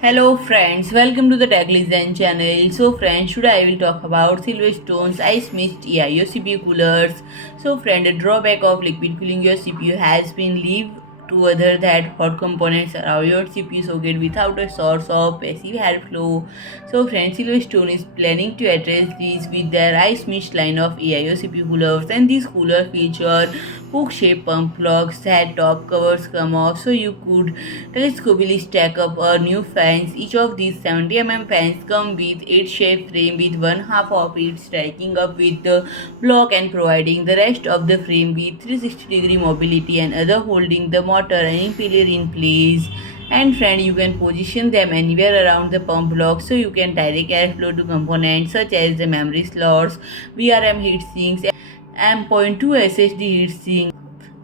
Hello friends, welcome to the Tech Listen channel. So friends, today I will talk about SilverStone's IceMyst AIO CPU coolers. So friend, the drawback of liquid cooling your CPU has been leave to other that hot components allow your CPU socket without a source of passive airflow. So friends, SilverStone is planning to address this with their IceMyst line of AIO CPU coolers, and these coolers feature hook-shaped pump blocks that top covers come off so you could telescopically stack up new fans. Each of these 70 fans come with 8 shape frame with one half of it stacking up with the block and providing the rest of the frame with 360-degree mobility and other holding the motor and impeller in place. And friend, you can position them anywhere around the pump block so you can direct airflow to components such as the memory slots, VRM heatsinks, M.2 SSD heatsink.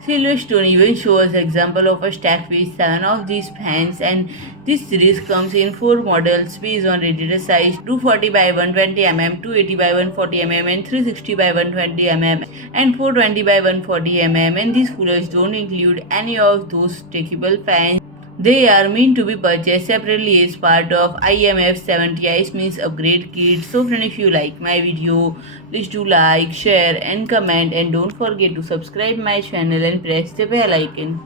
SilverStone even shows example of a stack with 7 of these fans, and this series comes in 4 models based on radiator size: 240 by 120 mm, 280 by 140 mm, and 360 by 120 mm, and 420 by 140 mm. And these coolers don't include any of those stackable fans. They are meant to be purchased separately as part of IMF70 IceMyst Upgrade Kits. So friend, if you like my video, please do like, share and comment, and don't forget to subscribe my channel and press the bell icon.